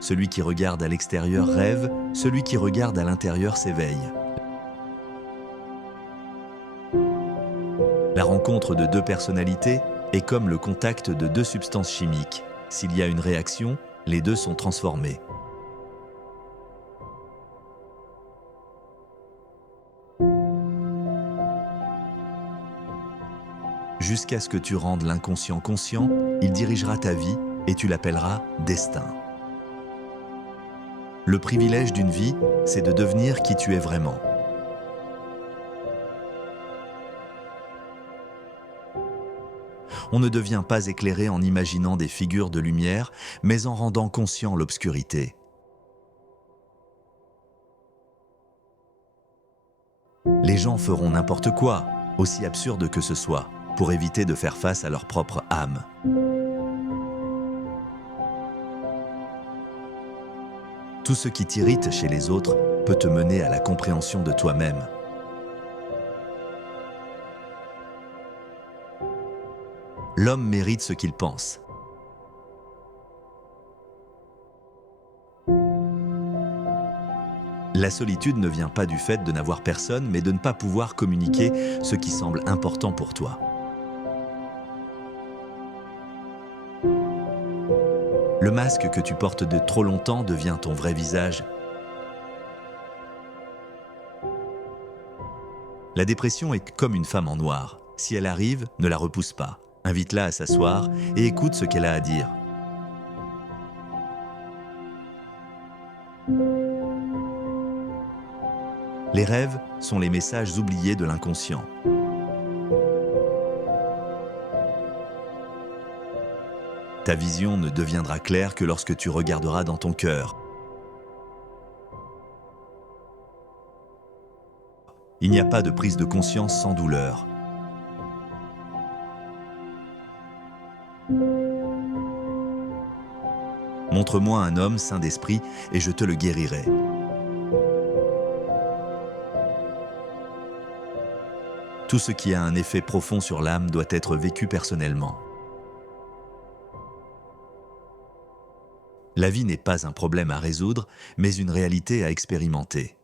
Celui qui regarde à l'extérieur rêve, celui qui regarde à l'intérieur s'éveille. La rencontre de deux personnalités est comme le contact de deux substances chimiques. S'il y a une réaction, les deux sont transformés. Jusqu'à ce que tu rendes l'inconscient conscient, il dirigera ta vie et tu l'appelleras destin. Le privilège d'une vie, c'est de devenir qui tu es vraiment. On ne devient pas éclairé en imaginant des figures de lumière, mais en rendant conscient l'obscurité. Les gens feront n'importe quoi, aussi absurde que ce soit, pour éviter de faire face à leur propre âme. Tout ce qui t'irrite chez les autres peut te mener à la compréhension de toi-même. L'homme mérite ce qu'il pense. La solitude ne vient pas du fait de n'avoir personne, mais de ne pas pouvoir communiquer ce qui semble important pour toi. Le masque que tu portes de trop longtemps devient ton vrai visage. La dépression est comme une femme en noir. Si elle arrive, ne la repousse pas. Invite-la à s'asseoir et écoute ce qu'elle a à dire. Les rêves sont les messages oubliés de l'inconscient. Ta vision ne deviendra claire que lorsque tu regarderas dans ton cœur. Il n'y a pas de prise de conscience sans douleur. Montre-moi un homme sain d'esprit et je te le guérirai. Tout ce qui a un effet profond sur l'âme doit être vécu personnellement. La vie n'est pas un problème à résoudre, mais une réalité à expérimenter.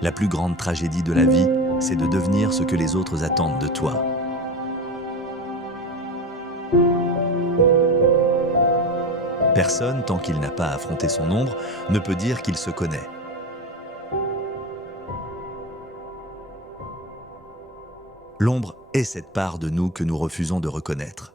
La plus grande tragédie de la vie, c'est de devenir ce que les autres attendent de toi. Personne, tant qu'il n'a pas affronté son ombre, ne peut dire qu'il se connaît. L'ombre est cette part de nous que nous refusons de reconnaître.